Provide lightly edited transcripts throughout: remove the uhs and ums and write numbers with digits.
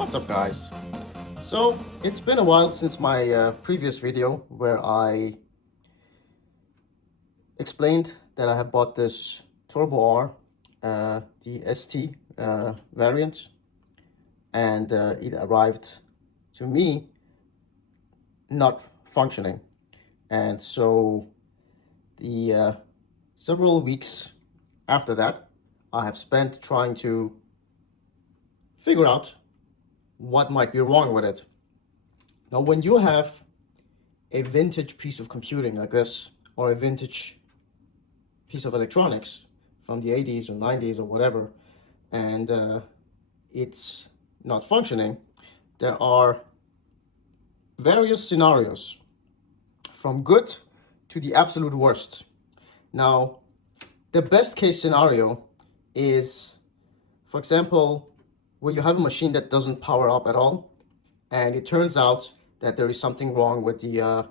What's up, guys? So it's been a while since my previous video where I explained that I have bought this Turbo R, the ST variant, and it arrived to me not functioning. And so the several weeks after that, I have spent trying to figure out what might be wrong with it. Now, when you have a vintage piece of computing like this, or a vintage piece of electronics from the 80s or 90s or whatever, and it's not functioning, there are various scenarios from good to the absolute worst. Now, the best case scenario is, for example, where you have a machine that doesn't power up at all, and it turns out that there is something wrong with the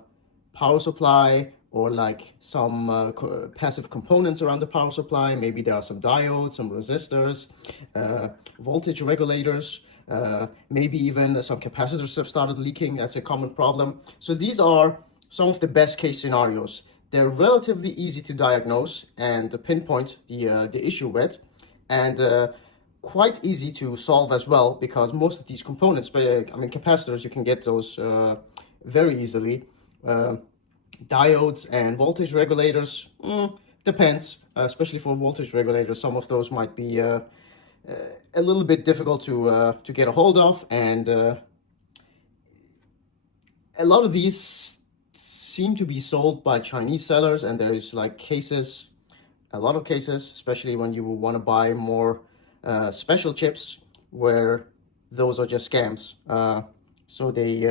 power supply, or like some passive components around the power supply. Maybe there are some diodes, some resistors, voltage regulators, maybe even some capacitors have started leaking. That's a common problem. So these are some of the best case scenarios. They're relatively easy to diagnose and to pinpoint the issue with, and quite easy to solve as well, because most of these components, capacitors, you can get those very easily. Diodes and voltage regulators, depends, especially for voltage regulators. Some of those might be a little bit difficult to get a hold of, and a lot of these seem to be sold by Chinese sellers, and there is like a lot of cases, especially when you want to buy more special chips, where those are just scams. So they,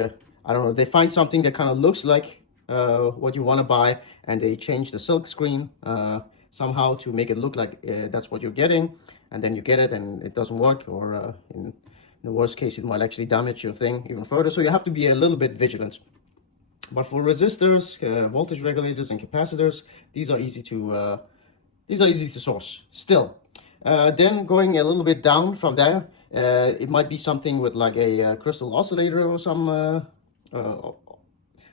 I don't know, they find something that kind of looks like what you want to buy, and they change the silk screen somehow to make it look like that's what you're getting, and then you get it and it doesn't work, or in the worst case, it might actually damage your thing even further. So you have to be a little bit vigilant. But for resistors, voltage regulators, and capacitors, these are easy to source still. Then going a little bit down from there, it might be something with like a crystal oscillator or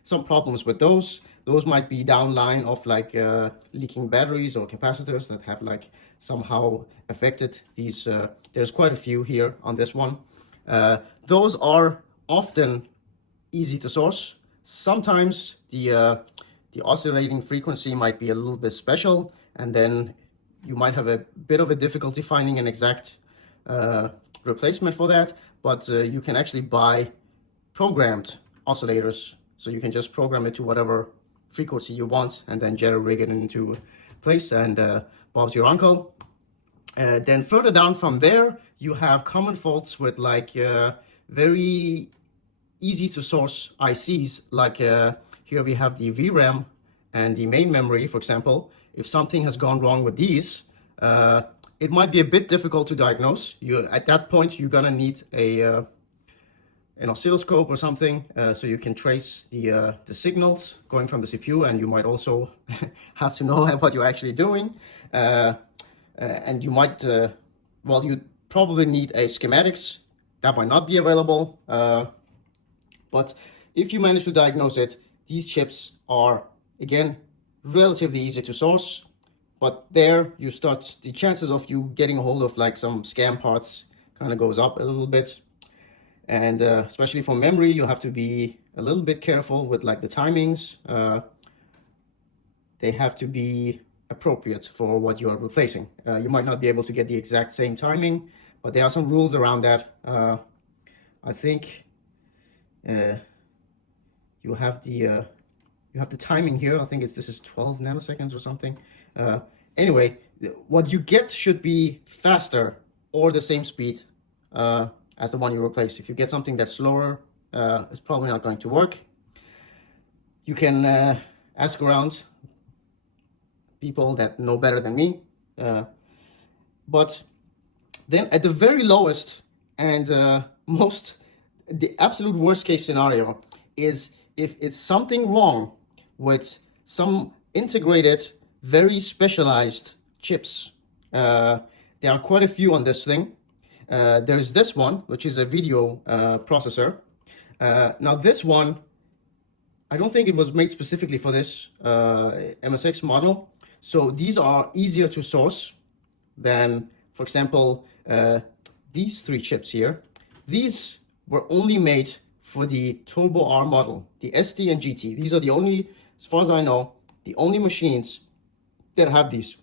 some problems with those. Those might be downline of like leaking batteries or capacitors that have like somehow affected these. There's quite a few here on this one. Those are often easy to source. Sometimes the oscillating frequency might be a little bit special, and then you might have a bit of a difficulty finding an exact replacement for that. But you can actually buy programmed oscillators, so you can just program it to whatever frequency you want, and then rig it into place, and Bob's your uncle. Then further down from there, you have common faults with like very easy to source ICs, like here we have the VRAM and the main memory, for example. If something has gone wrong with these, it might be a bit difficult to diagnose. At that point, you're gonna need an oscilloscope or something, so you can trace the signals going from the CPU, and you might also have to know what you're actually doing. And you might, you probably need a schematics. That might not be available. But if you manage to diagnose it, these chips are, again, relatively easy to source. But there you start, the chances of you getting a hold of like some scam parts kind of goes up a little bit. And especially for memory, you have to be a little bit careful with like the timings. They have to be appropriate for what you are replacing. You might not be able to get the exact same timing, but there are some rules around that. I think you have the timing here. I think this is 12 nanoseconds or something. Anyway, what you get should be faster or the same speed as the one you replace. If you get something that's slower, it's probably not going to work. You can ask around people that know better than me. But then at the very lowest and the absolute worst case scenario is if it's something wrong with some integrated, very specialized chips. There are quite a few on this thing. There is this one, which is a video processor. Now this one, I don't think it was made specifically for this MSX model. So these are easier to source than, for example, these three chips here. These were only made for the Turbo R model, the ST and GT. These are the only, as far as I know, the only machines that have these.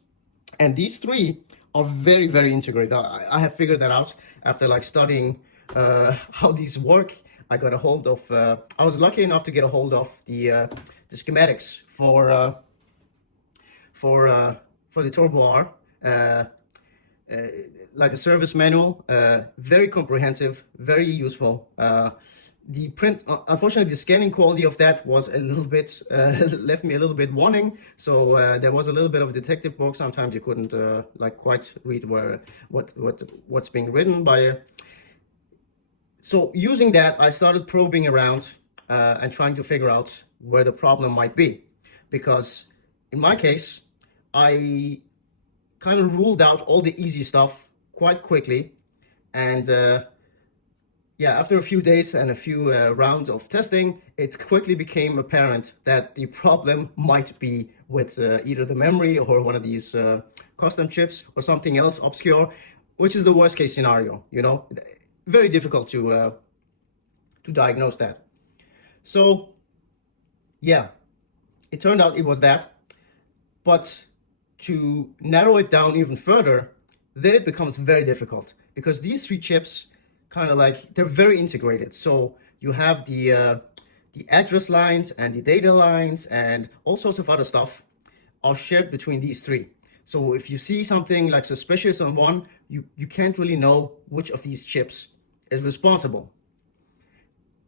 And these three are very, very integrated. I have figured that out after like studying how these work. I got a hold of, I was lucky enough to get a hold of the schematics for the Turbo R. Like a service manual, very comprehensive, very useful. The print, unfortunately, the scanning quality of that was a little bit, left me a little bit wanting. So there was a little bit of a detective book. Sometimes you couldn't like quite read what's being written by. So using that, I started probing around and trying to figure out where the problem might be. Because in my case, I kind of ruled out all the easy stuff quite quickly. And yeah, after a few days and a few rounds of testing, it quickly became apparent that the problem might be with either the memory or one of these custom chips or something else obscure, which is the worst case scenario, you know. Very difficult to diagnose that. So yeah, it turned out it was that. But to narrow it down even further, then it becomes very difficult, because these three chips kind of like, they're very integrated. So you have the address lines and the data lines and all sorts of other stuff are shared between these three. So if you see something like suspicious on one, you can't really know which of these chips is responsible.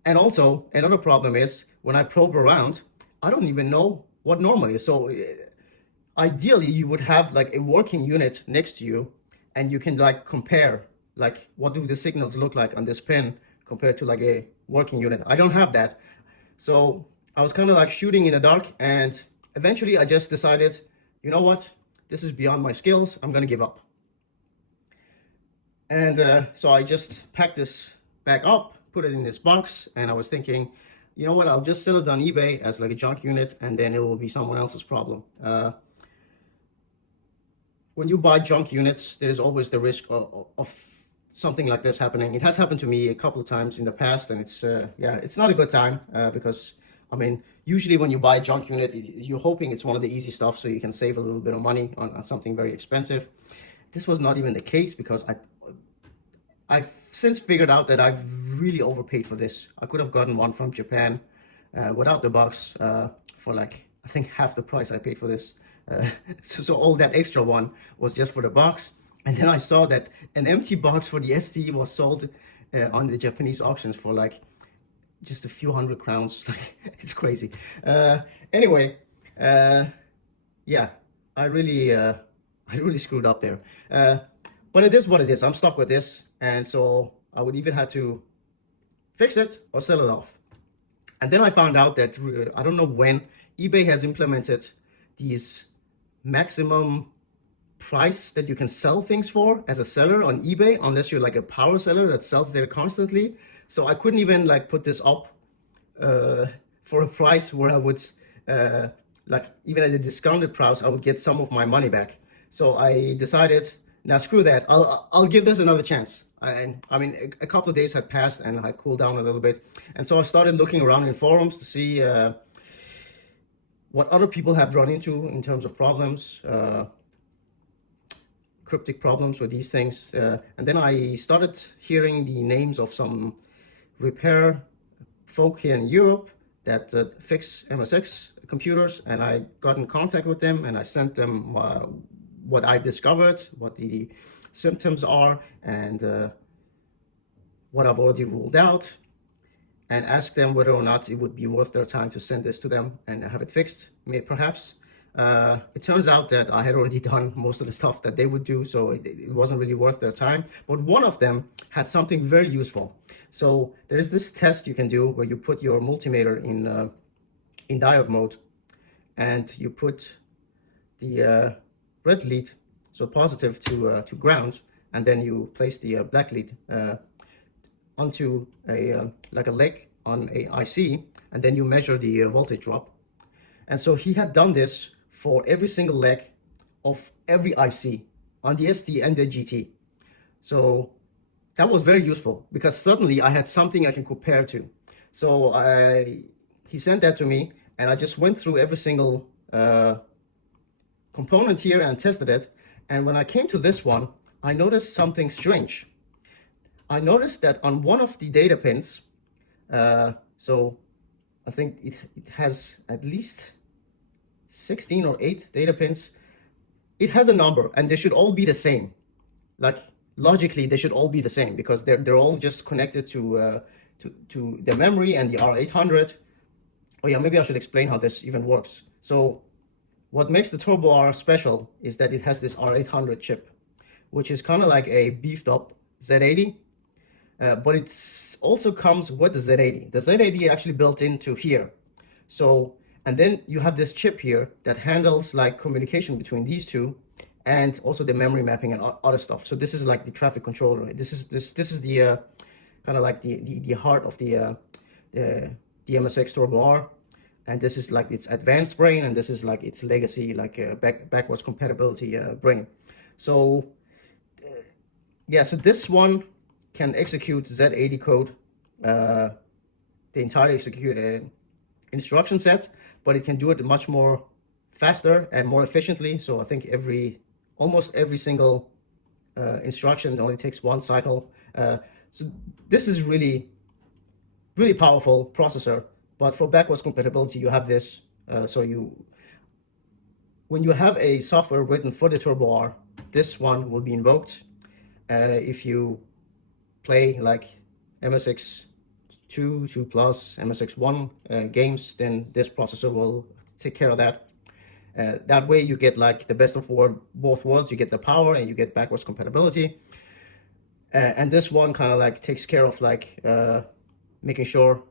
And also another problem is when I probe around, I don't even know what normal is. So ideally you would have like a working unit next to you and you can like compare, like what do the signals look like on this pin compared to like a working unit. I don't have that. So I was kind of like shooting in the dark, and eventually I just decided, you know what, this is beyond my skills, I'm gonna give up. And so I just packed this back up, put it in this box, and I was thinking, you know what, I'll just sell it on eBay as like a junk unit, and then it will be someone else's problem. When you buy junk units, there's always the risk of something like this happening. It has happened to me a couple of times in the past, and it's yeah, it's not a good time because I mean, usually when you buy a junk unit, you're hoping it's one of the easy stuff so you can save a little bit of money on something very expensive. This was not even the case, because I've since figured out that I've really overpaid for this. I could have gotten one from Japan without the box for like, I think half the price I paid for this. So all that extra one was just for the box. And then I saw that an empty box for the ST was sold on the Japanese auctions for like just a few hundred crowns. It's crazy. Anyway, yeah, I really screwed up there. But it is what it is. I'm stuck with this. And so I would even have to fix it or sell it off. And then I found out that, I don't know when, eBay has implemented these maximum price that you can sell things for as a seller on eBay, unless you're like a power seller that sells there constantly. So I couldn't even like put this up for a price where I would, like even at a discounted price, I would get some of my money back. So I decided, now screw that, I'll give this another chance. I mean, a couple of days had passed and I cooled down a little bit. And so I started looking around in forums to see what other people have run into in terms of problems, cryptic problems with these things. And then I started hearing the names of some repair folk here in Europe that fix MSX computers, and I got in contact with them and I sent them what I discovered, what the symptoms are, and what I've already ruled out, and ask them whether or not it would be worth their time to send this to them and have it fixed, perhaps. It turns out that I had already done most of the stuff that they would do, so it wasn't really worth their time. But one of them had something very useful. So there is this test you can do where you put your multimeter in diode mode, and you put the red lead, so positive to ground, and then you place the black lead onto a like a leg on a IC, and then you measure the voltage drop. And so he had done this for every single leg of every IC on the ST and the GT. So that was very useful because suddenly I had something I can compare to. So he sent that to me, and I just went through every single component here and tested it. And when I came to this one, I noticed something strange. I noticed that on one of the data pins, so I think it has at least 16 or 8 data pins. It has a number, and they should all be the same. Like logically, they should all be the same because they're all just connected to the memory and the R800. Oh yeah, maybe I should explain how this even works. So what makes the Turbo R special is that it has this R800 chip, which is kind of like a beefed up Z80, but it also comes with the Z80. The Z80 actually built into here. So, and then you have this chip here that handles like communication between these two, and also the memory mapping and other stuff. So this is like the traffic controller. This is the kind of like the heart of the MSX Turbo R, and this is like its advanced brain, and this is like its legacy, like backwards compatibility brain. So yeah, so this one can execute Z80 code, the entire instruction set, but it can do it much more faster and more efficiently. So I think almost every single instruction only takes 1 cycle. So this is really powerful processor. But for backwards compatibility, you have this. So when you have a software written for the Turbo R, this one will be invoked. If you play like MSX 2, 2 Plus, MSX 1 games, then this processor will take care of that. That way you get like the best of both worlds. You get the power and you get backwards compatibility. And this one kind of like takes care of like making sure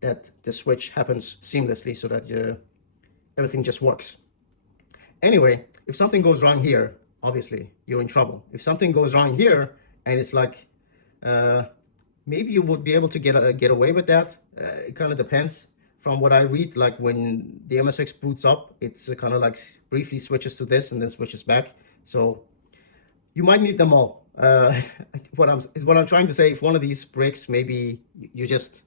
that the switch happens seamlessly so that everything just works. Anyway, if something goes wrong here, obviously you're in trouble. If something goes wrong here and it's like, maybe you would be able to get away with that. It kind of depends. From what I read, like when the MSX boots up, it's kind of like briefly switches to this and then switches back. So you might need them all. What I'm trying to say, if one of these breaks, maybe you just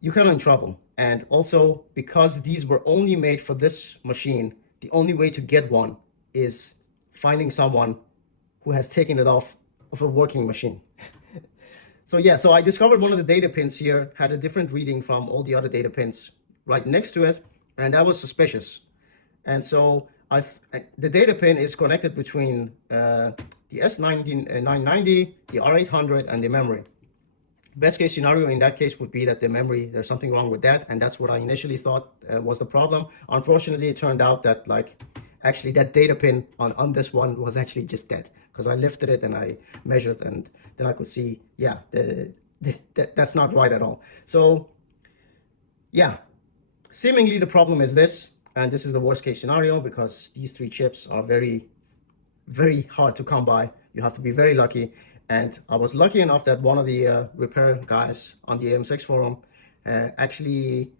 you're kind of in trouble. And also because these were only made for this machine, the only way to get one is finding someone who has taken it off of a working machine. So yeah, so I discovered one of the data pins here had a different reading from all the other data pins right next to it, and that was suspicious. And so the data pin is connected between the S990, the R800, and the memory. Best case scenario in that case would be that the memory, there's something wrong with that, and that's what I initially thought was the problem. Unfortunately, it turned out that like actually that data pin on this one was actually just dead, because I lifted it and I measured, and then I could see, yeah, that's not right at all. So yeah, seemingly the problem is this, and this is the worst case scenario because these 3 chips are very, very hard to come by. You have to be very lucky. And I was lucky enough that one of the repair guys on the MSX forum actually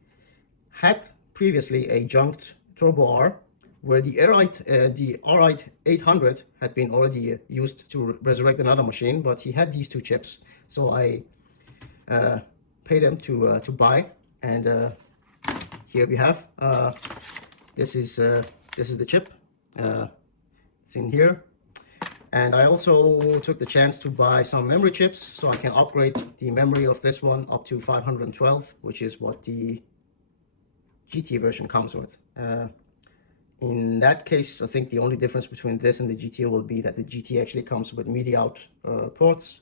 had previously a junked Turbo R, where the R800 had been already used to resurrect another machine, but he had these 2 chips. So I paid him to buy, and here we have. This is the chip. It's in here. And I also took the chance to buy some memory chips so I can upgrade the memory of this one up to 512, which is what the GT version comes with. In that case, I think the only difference between this and the GT will be that the GT actually comes with MIDI out ports.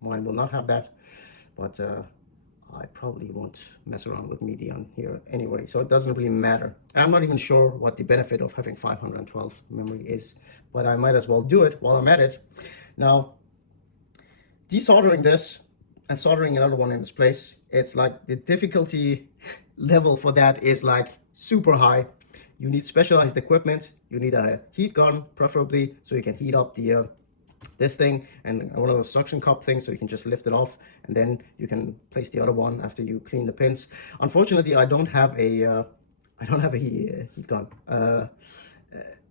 Mine will not have that, but I probably won't mess around with MIDI on here anyway, so it doesn't really matter. And I'm not even sure what the benefit of having 512 memory is, but I might as well do it while I'm at it. Now, desoldering this and soldering another one in this place, it's like the difficulty level for that is like super high. you need specialized equipment. You need a heat gun, preferably, so you can heat up the this thing, and one of those suction cup things so you can just lift it off, and then you can place the other one after you clean the pins. Unfortunately, I don't have a heat gun.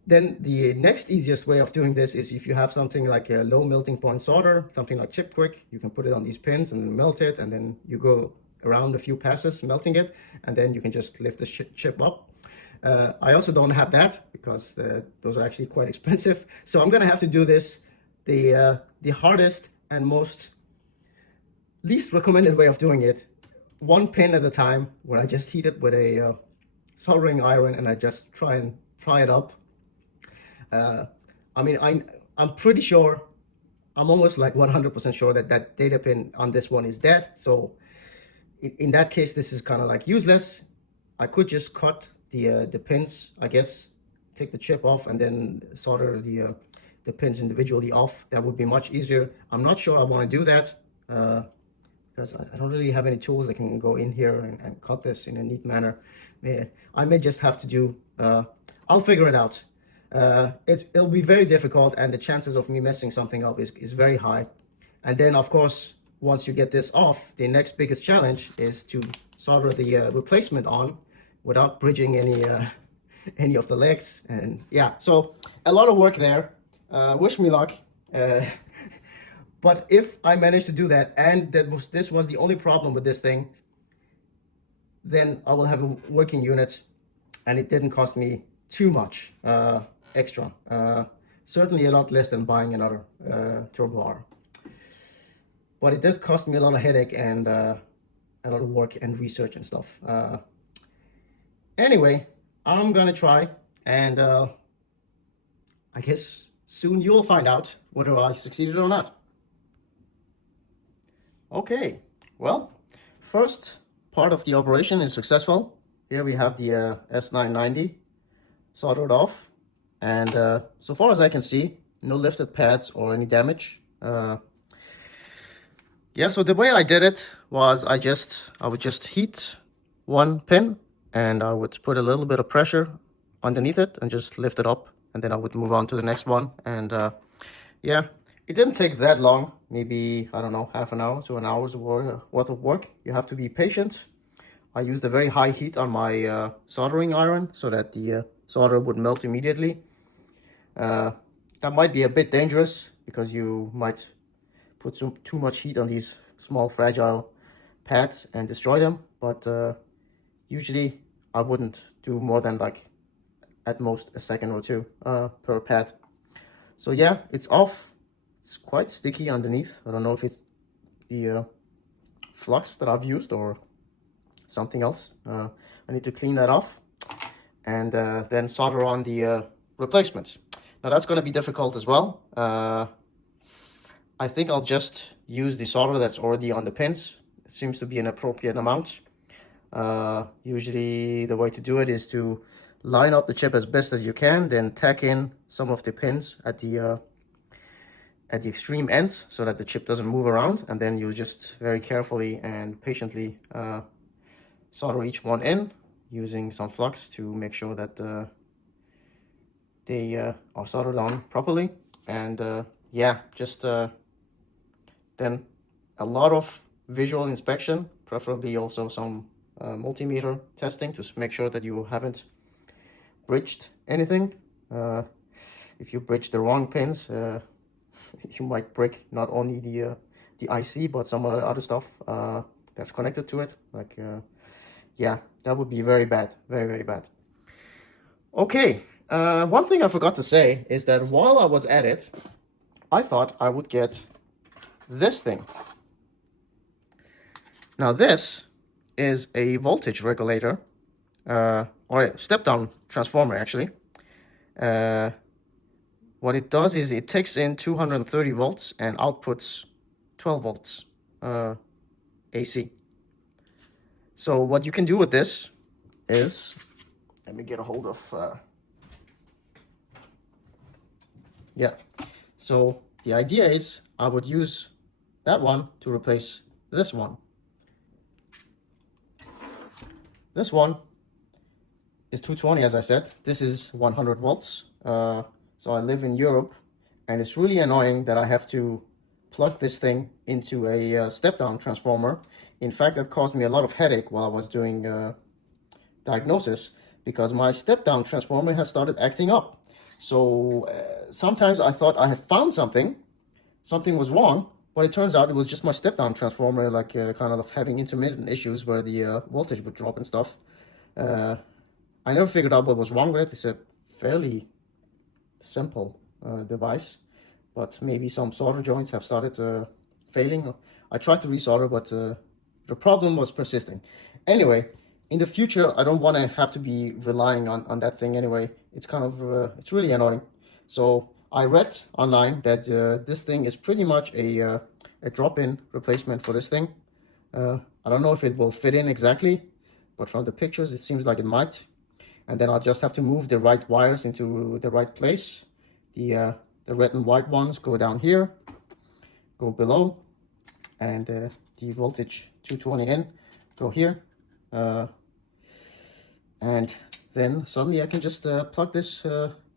Then the next easiest way of doing this is if you have something like a low melting point solder, something like Chip Quick, you can put it on these pins and melt it, and then you go around a few passes melting it, and then you can just lift the chip up. I also don't have that because those are actually quite expensive. So I'm gonna have to do this the hardest and least recommended way of doing it, one pin at a time, where I just heat it with a soldering iron and I just try and fry it up. I mean, I'm pretty sure, I'm almost like 100% sure that data pin on this one is dead. So in that case, this is kind of like useless. I could just cut the pins, I guess, take the chip off and then solder the pins individually off. That would be much easier. I'm not sure I want to do that because I don't really have any tools that can go in here and cut this in a neat manner. I may just have to do, I'll figure it out. It'll be very difficult, and the chances of me messing something up is very high. And then, of course, once you get this off, the next biggest challenge is to solder the replacement on without bridging any of the legs. And yeah, so a lot of work there. Wish me luck. But if I manage to do that, and this was the only problem with this thing, then I will have a working unit, and it didn't cost me too much extra. Certainly a lot less than buying another Turbo R. But it does cost me a lot of headache and a lot of work and research and stuff. Anyway, I'm gonna try, and I guess soon you'll find out whether I succeeded or not. Okay, well, first part of the operation is successful. Here we have the S990 soldered off, and so far as I can see, no lifted pads or any damage. Yeah, so the way I did it was I would just heat one pin, and I would put a little bit of pressure underneath it and just lift it up, and then I would move on to the next one. And yeah, it didn't take that long, maybe, I don't know, half an hour to an hour's worth of work. You have to be patient. I used a very high heat on my soldering iron so that the solder would melt immediately. That might be a bit dangerous because you might put too much heat on these small fragile pads and destroy them, but usually I wouldn't do more than like at most a second or two per pad. So yeah, it's off. It's quite sticky underneath. I don't know if it's the flux that I've used or something else. I need to clean that off and then solder on the replacements. Now that's going to be difficult as well. I think I'll just use the solder that's already on the pins. It seems to be an appropriate amount. Usually the way to do it is to line up the chip as best as you can, then tack in some of the pins at the extreme ends so that the chip doesn't move around, and then you just very carefully and patiently solder each one in using some flux to make sure that they are soldered on properly. And yeah, just then a lot of visual inspection, preferably also some multimeter testing to make sure that you haven't bridged anything. If you bridge the wrong pins, you might break not only the IC but some other stuff that's connected to it. Like yeah, that would be very bad, very, very bad. Okay, one thing I forgot to say is that while I was at it, I thought I would get this thing. Now this is a voltage regulator, or a step-down transformer actually. What it does is it takes in 230 volts and outputs 12 volts AC. So what you can do with this is, let me get a hold of, yeah. So the idea is I would use that one to replace this one. This one is 220, as I said. This is 100 volts. So I live in Europe, and it's really annoying that I have to plug this thing into a step-down transformer. In fact, that caused me a lot of headache while I was doing diagnosis, because my step-down transformer has started acting up. So sometimes I thought I had found something was wrong, but it turns out it was just my step-down transformer, like kind of having intermittent issues where the voltage would drop and stuff. I never figured out what was wrong with it. It's a fairly simple device, but maybe some solder joints have started failing. I tried to resolder, but the problem was persisting. Anyway, in the future, I don't want to have to be relying on that thing anyway. It's kind of, it's really annoying. So I read online that this thing is pretty much a drop-in replacement for this thing. I don't know if it will fit in exactly, but from the pictures, it seems like it might. And then I'll just have to move the right wires into the right place. The red and white ones go down here, go below, and the voltage 220 in go here. And then suddenly I can just plug this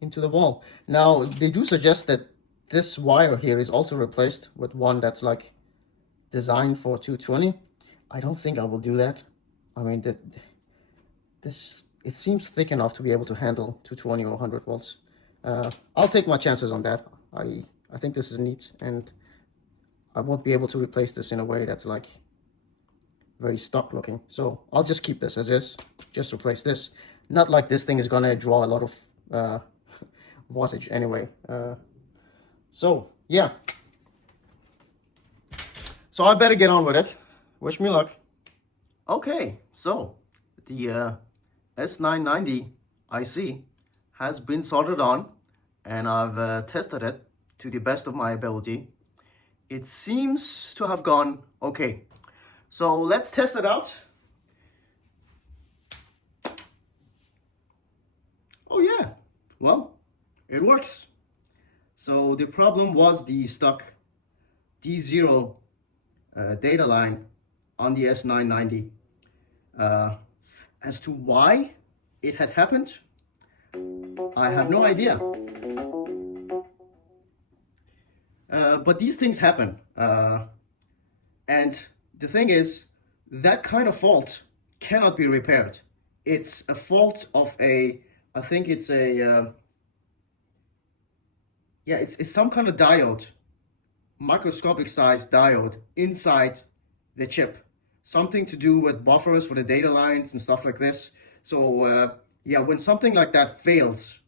into the wall. Now, they do suggest that this wire here is also replaced with one that's like designed for 220. I don't think I will do that. I mean, it seems thick enough to be able to handle 220 or 100 volts. I'll take my chances on that. I think this is neat, and I won't be able to replace this in a way that's like very stock looking. So I'll just keep this as is, just replace this. Not like this thing is gonna draw a lot of wattage anyway. So yeah. So I better get on with it. Wish me luck. Okay, so the S990 IC has been soldered on, and I've tested it to the best of my ability. It seems to have gone okay. So let's test it out. Oh yeah, well, it works. So the problem was the stuck D0 data line on the S990. As to why it had happened, I have no idea. But these things happen. And the thing is, that kind of fault cannot be repaired. It's a fault of I think it's it's some kind of diode, microscopic sized diode inside the chip. Something to do with buffers for the data lines and stuff like this. So yeah, when something like that fails,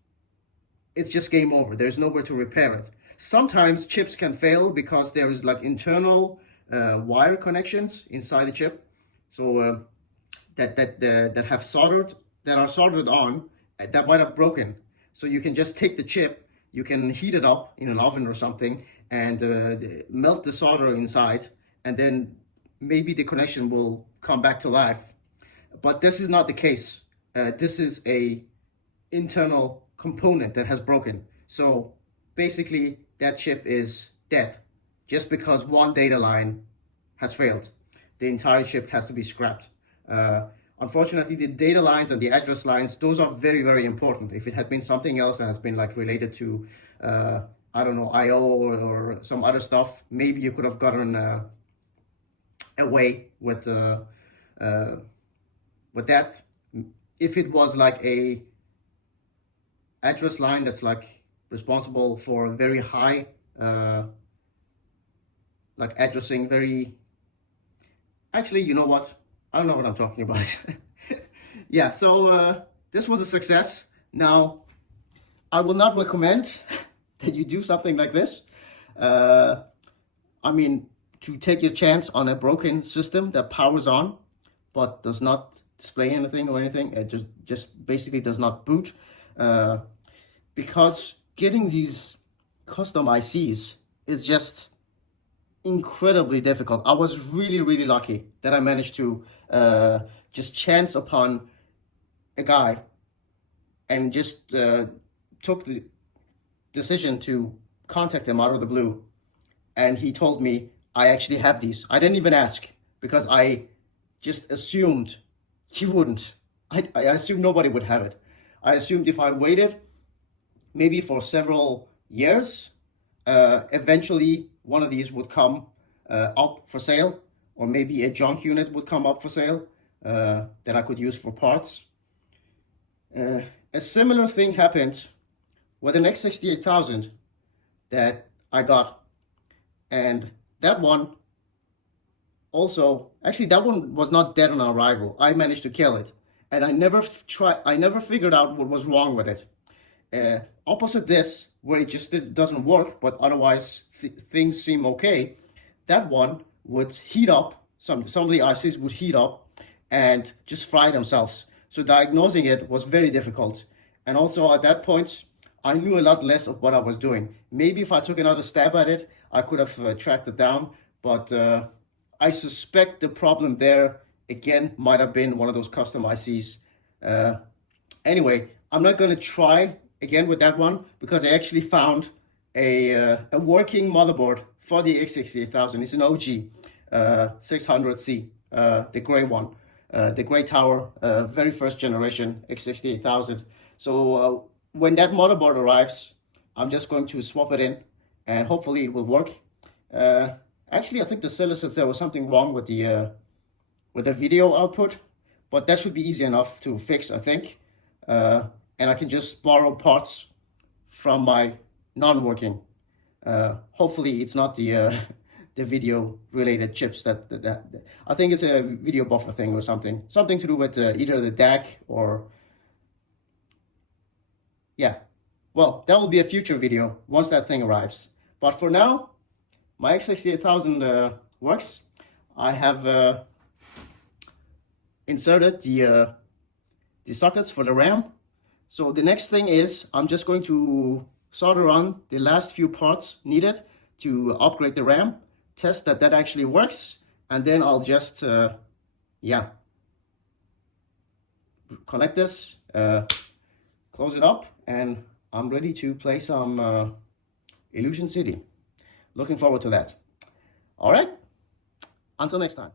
it's just game over. There's nowhere to repair it. Sometimes chips can fail because there is like internal wire connections inside the chip, so that are soldered on, that might have broken. So you can just take the chip, you can heat it up in an oven or something, and melt the solder inside, and then maybe the connection will come back to life. But this is not the case. This is a internal component that has broken. So basically that chip is dead just because one data line has failed. The entire chip has to be scrapped. Unfortunately, the data lines and the address lines, those are very, very important. If it had been something else that has been like related to, I don't know, IO or some other stuff, maybe you could have gotten away with that. If it was like a address line that's like responsible for very high like addressing, very, actually, you know what, I don't know what I'm talking about. Yeah, so this was a success. Now, I will not recommend that you do something like this. I mean, to take your chance on a broken system that powers on but does not display anything or anything. It just basically does not boot, because getting these custom ICs is just incredibly difficult. I was really, really lucky that I managed to just chance upon a guy and just took the decision to contact him out of the blue. And he told me, I actually have these. I didn't even ask because I just assumed he wouldn't. I assumed nobody would have it. I assumed if I waited maybe for several years, eventually one of these would come up for sale, or maybe a junk unit would come up for sale that I could use for parts. A similar thing happened with an X68000 that I got, and that one also, actually that one was not dead on arrival. I managed to kill it, and I never figured out what was wrong with it. Opposite this, where it just doesn't work, but otherwise things seem okay, that one would heat up, some of the ICs would heat up and just fry themselves. So diagnosing it was very difficult. And also at that point, I knew a lot less of what I was doing. Maybe if I took another stab at it, I could have tracked it down, but I suspect the problem there, again, might have been one of those custom ICs. Anyway, I'm not going to try again with that one, because I actually found a working motherboard for the X68000. It's an OG 600C, the gray one, the gray tower, very first generation X68000. So when that motherboard arrives, I'm just going to swap it in, and hopefully it will work. Actually, I think the seller said there was something wrong with the video output, but that should be easy enough to fix, I think. And I can just borrow parts from my non-working. Hopefully, it's not the video-related chips that I think it's a video buffer thing or something to do with either the DAC or, yeah. Well, that will be a future video once that thing arrives. But for now, my X68000 works. I have inserted the sockets for the RAM. So the next thing is I'm just going to solder on the last few parts needed to upgrade the RAM, test that actually works, and then I'll just connect this, close it up, and I'm ready to play some Illusion City. Looking forward to that. All right, until next time.